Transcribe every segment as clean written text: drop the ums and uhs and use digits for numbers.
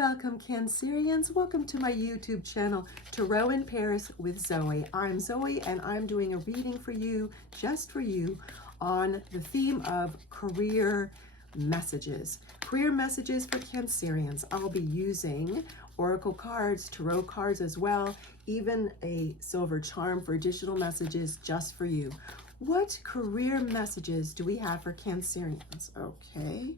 Welcome, Cancerians. Welcome to my YouTube channel, Tarot in Paris with Zoe. I'm Zoe and I'm doing a reading for you, just for you, on the theme of career messages. Career messages for Cancerians. I'll be using oracle cards, tarot cards as well, even a silver charm for additional messages just for you. What career messages do we have for Cancerians? Okay.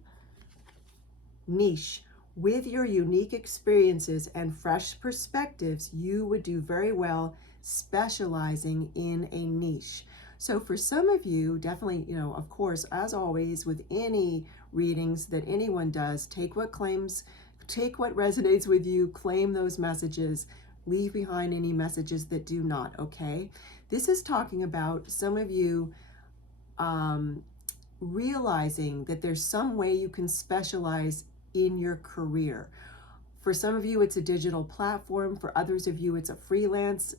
Niche. With your unique experiences and fresh perspectives, you would do very well specializing in a niche. So for some of you, definitely, of course, as always, with any readings that anyone does, take what resonates with you, claim those messages, leave behind any messages that do not, okay? This is talking about some of you realizing that there's some way you can specialize in your career. For some of you, it's a digital platform. For others of you, it's a freelance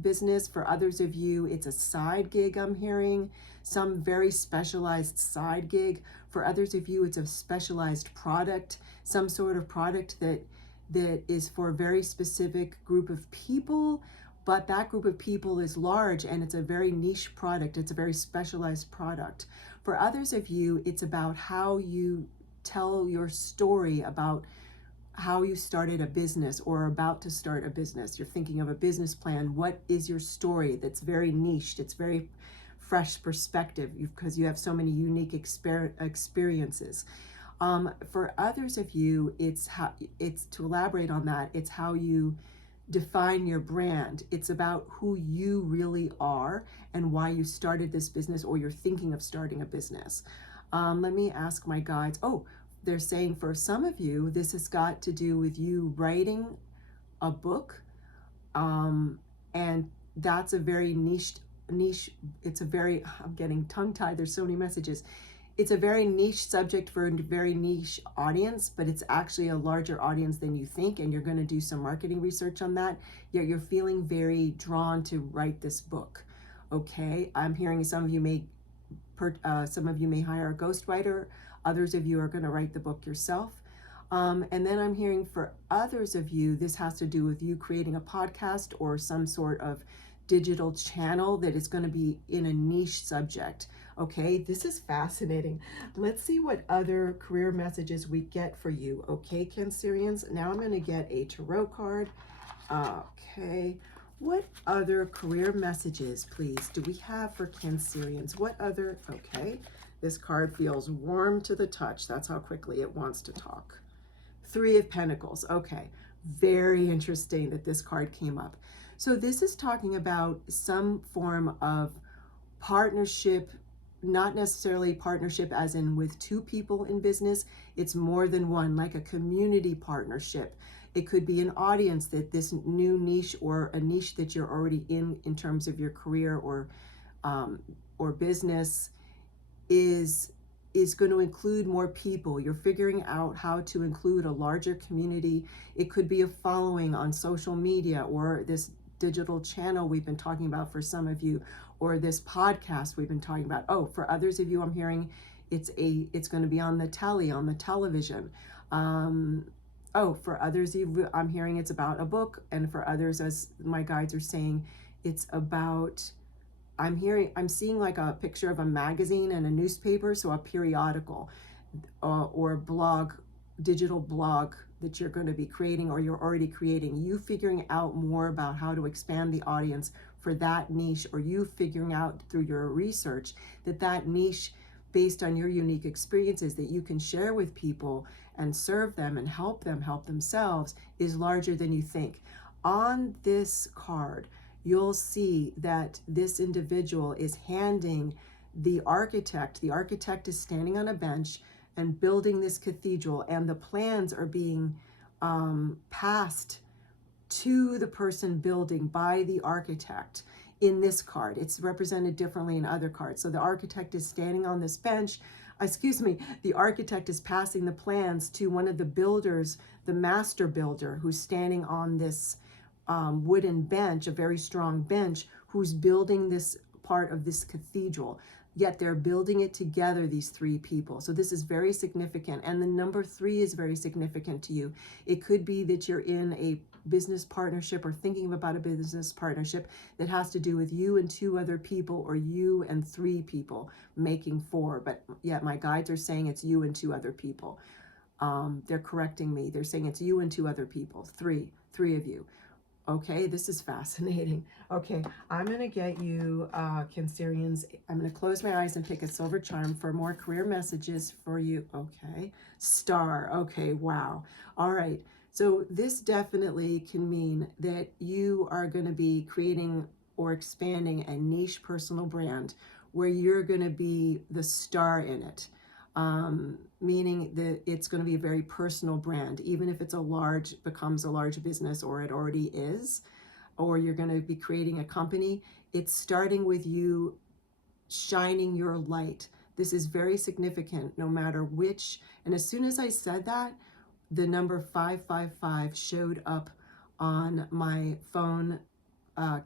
business. For others of you, it's a side gig, I'm hearing. Some very specialized side gig. For others of you, it's a specialized product, some sort of product that is for a very specific group of people, but that group of people is large and it's a very niche product. It's a very specialized product. For others of you, it's about how you tell your story about how you started a business or are about to start a business. You're thinking of a business plan. What is your story that's very niched? It's very fresh perspective because you have so many unique experiences. For others of you, it's to elaborate on that, it's how you define your brand. It's about who you really are and why you started this business or you're thinking of starting a business. Let me ask my guides. Oh, they're saying for some of you, this has got to do with you writing a book. And that's a very niche. It's a very, I'm getting tongue-tied. There's so many messages. It's a very niche subject for a very niche audience, but it's actually a larger audience than you think. And you're going to do some marketing research on that. Yet you're feeling very drawn to write this book. Okay. I'm hearing some of you may hire a ghostwriter. Others of you are going to write the book yourself. And then I'm hearing for others of you, this has to do with you creating a podcast or some sort of digital channel that is going to be in a niche subject. Okay, this is fascinating. Let's see what other career messages we get for you. Okay, Cancerians. Now I'm going to get a tarot card. Okay. What other career messages, please, do we have for Cancerians? What other, okay, this card feels warm to the touch. That's how quickly it wants to talk. Three of Pentacles, okay. Very interesting that this card came up. So this is talking about some form of partnership, not necessarily partnership as in with two people in business. It's more than one, like a community partnership. It could be an audience that this new niche or a niche that you're already in terms of your career or business is going to include more people. You're figuring out how to include a larger community. It could be a following on social media or this digital channel we've been talking about for some of you, or this podcast we've been talking about. Oh, for others of you, I'm hearing it's going to be on the television. Oh, for others, I'm hearing it's about a book, and for others, as my guides are saying, it's about, I'm seeing like a picture of a magazine and a newspaper, so a periodical or blog, digital blog that you're going to be creating or you're already creating. You figuring out more about how to expand the audience for that niche, or you figuring out through your research that niche, based on your unique experiences that you can share with people and serve them and help them help themselves, is larger than you think. On this card, you'll see that this individual is handing the architect is standing on a bench and building this cathedral, and the plans are being passed to the person building by the architect. In this card, it's represented differently in other cards. So the architect is standing on this bench. The architect is passing the plans to one of the builders, the master builder, who's standing on this wooden bench, a very strong bench, who's building this part of this cathedral. yet they're building it together, these three people. So this is very significant. And the number 3 is very significant to you. It could be that you're in a business partnership or thinking about a business partnership that has to do with you and 2 other people, or you and 3 people making 4. But yet my guides are saying it's you and 2 other people. They're correcting me. They're saying it's you and 2 other people, three of you. Okay, this is fascinating. Okay, I'm going to get you, Cancerians, I'm going to close my eyes and pick a silver charm for more career messages for you. Okay, star. Okay, wow. All right, so this definitely can mean that you are going to be creating or expanding a niche personal brand where you're going to be the star in it. Meaning that it's going to be a very personal brand, even if it's becomes a large business, or it already is, or you're going to be creating a company. It's starting with you shining your light. This is very significant, no matter which. And as soon as I said that, the number 555 showed up on my phone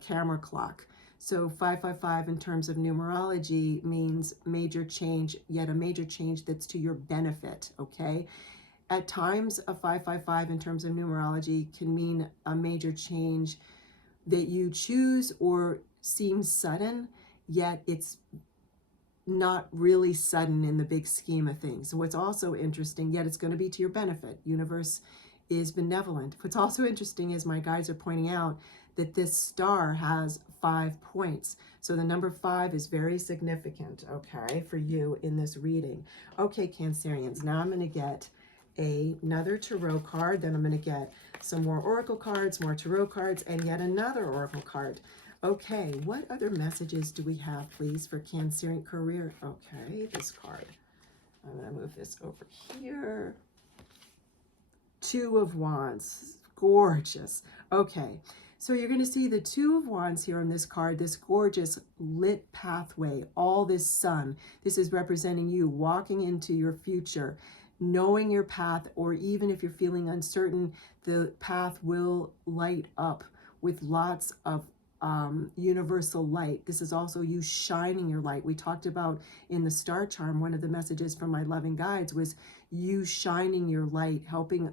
camera clock. So 555 in terms of numerology means major change, yet a major change that's to your benefit, okay? At times, a 555 in terms of numerology can mean a major change that you choose or seems sudden, yet it's not really sudden in the big scheme of things. So what's also interesting, yet it's going to be to your benefit. Universe is benevolent. What's also interesting is my guides are pointing out that this star has 5 points. So the number 5 is very significant, okay, for you in this reading. Okay, Cancerians, now I'm going to get another tarot card, then I'm going to get some more oracle cards, more tarot cards, and yet another oracle card. Okay, what other messages do we have, please, for Cancerian career? Okay, this card. I'm going to move this over here. 2 of Wands. Gorgeous. Okay, so you're going to see the 2 of Wands here on this card, this gorgeous lit pathway, all this sun. This is representing you walking into your future, knowing your path, or even if you're feeling uncertain, the path will light up with lots of universal light. This is also you shining your light. We talked about in the star charm, one of the messages from my loving guides was you shining your light, helping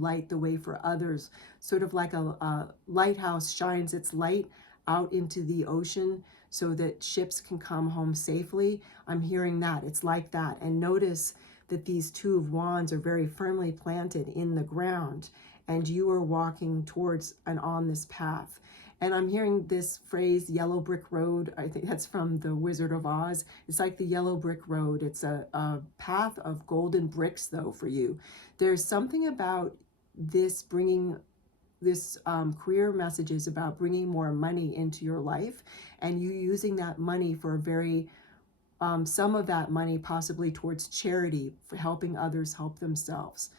light the way for others, sort of like a lighthouse shines its light out into the ocean so that ships can come home safely. I'm hearing that. It's like that. And notice that these 2 of Wands are very firmly planted in the ground, and you are walking towards and on this path. And I'm hearing this phrase, yellow brick road. I think that's from the Wizard of Oz. It's like the yellow brick road. It's a path of golden bricks, though, for you. There's something about this bringing this career messages about bringing more money into your life, and you using that money for a very some of that money possibly towards charity, for helping others help themselves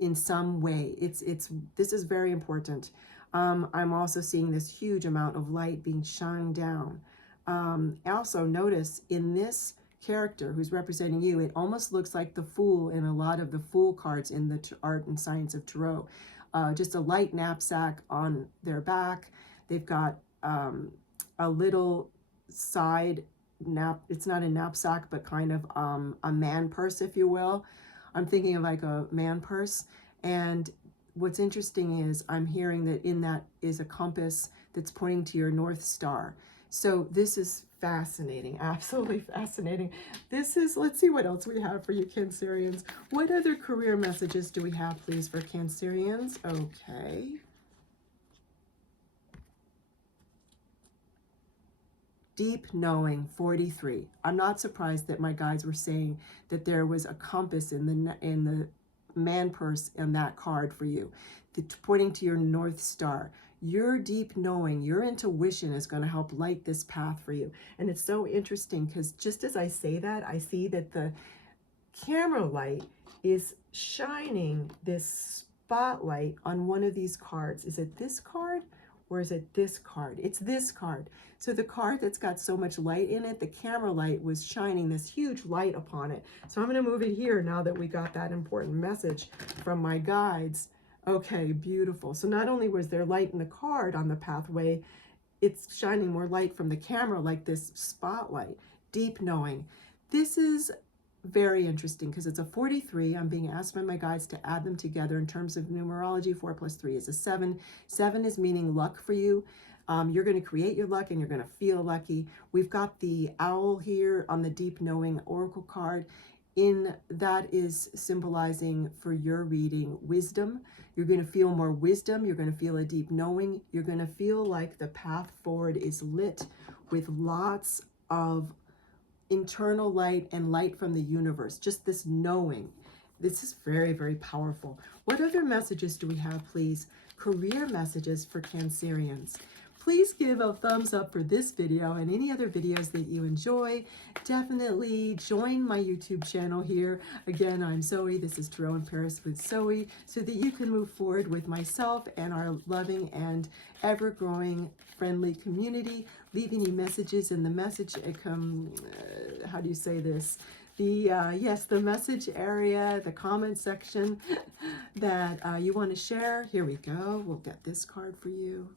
in some way. This is very important. I'm also seeing this huge amount of light being shined down. Also notice in this character who's representing you, it almost looks like the Fool in a lot of the Fool cards in the art and science of tarot. Just a light knapsack on their back. They've got a little side it's not a knapsack, but kind of a man purse, if you will. I'm thinking of like a man purse. And what's interesting is I'm hearing that in that is a compass that's pointing to your North Star. So this is fascinating, absolutely fascinating. This is, let's see what else we have for you, Cancerians. What other career messages do we have, please, for Cancerians? Okay. Deep knowing, 43. I'm not surprised that my guides were saying that there was a compass in the man purse in that card for you, pointing to your North Star. Your deep knowing, your intuition is going to help light this path for you. And it's so interesting because just as I say that, I see that the camera light is shining this spotlight on one of these cards. Is it this card? Or is it this card? It's this card. So the card that's got so much light in it, the camera light was shining this huge light upon it. So I'm going to move it here now that we got that important message from my guides. Okay, beautiful. So not only was there light in the card on the pathway, it's shining more light from the camera like this spotlight. deep knowing. This is very interesting because it's a 43. I'm being asked by my guides to add them together in terms of numerology. 4 plus 3 is a 7. 7 is meaning luck for you. You're going to create your luck and you're going to feel lucky. We've got the owl here on the deep knowing oracle card. In that is symbolizing for your reading wisdom. You're going to feel more wisdom. You're going to feel a deep knowing. You're going to feel like the path forward is lit with lots of internal light and light from the universe. Just this knowing. This is very, very powerful. What other messages do we have, please? Career messages for Cancerians. Please give a thumbs up for this video and any other videos that you enjoy. Definitely join my YouTube channel here. Again, I'm Zoe. This is Tarot in Paris with Zoe, so that you can move forward with myself and our loving and ever-growing friendly community, leaving you messages in the message, how do you say this? Yes, the message area, the comment section that you want to share. Here we go. We'll get this card for you.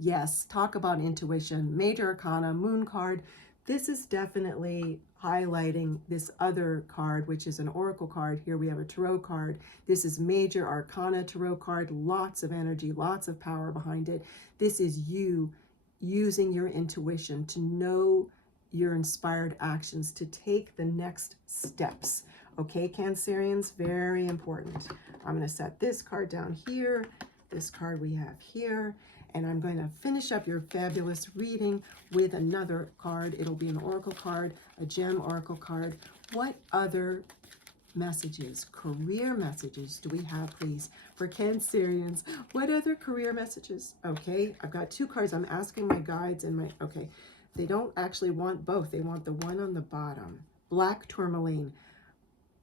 Yes, talk about intuition, major arcana, moon card. This is definitely highlighting this other card, which is an oracle card. Here we have a tarot card. This is major arcana tarot card, lots of energy, lots of power behind it. This is you using your intuition to know your inspired actions, to take the next steps. Okay, Cancerians, very important. I'm going to set this card down here, this card we have here, and I'm going to finish up your fabulous reading with another card. It'll be an oracle card, a gem oracle card. What other messages, career messages do we have, please, for Cancerians? What other career messages? Okay, I've got two cards. I'm asking my guides and my, okay, they don't actually want both. They want the one on the bottom. Black tourmaline.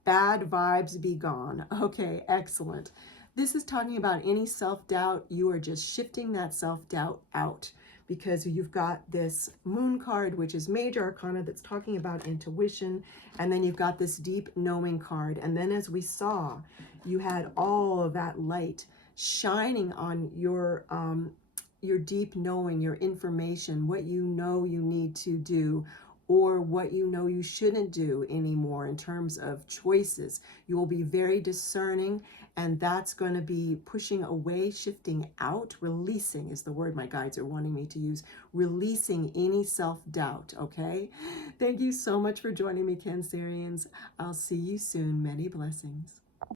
Bad vibes be gone. Okay, excellent. This is talking about any self-doubt. You are just shifting that self-doubt out because you've got this moon card, which is major arcana, that's talking about intuition. And then you've got this deep knowing card. And then as we saw, you had all of that light shining on your deep knowing, your information, what you know you need to do, or what you know you shouldn't do anymore in terms of choices. You will be very discerning, and that's going to be pushing away, shifting out. Releasing is the word my guides are wanting me to use. Releasing any self-doubt, okay? Thank you so much for joining me, Cancerians. I'll see you soon. Many blessings.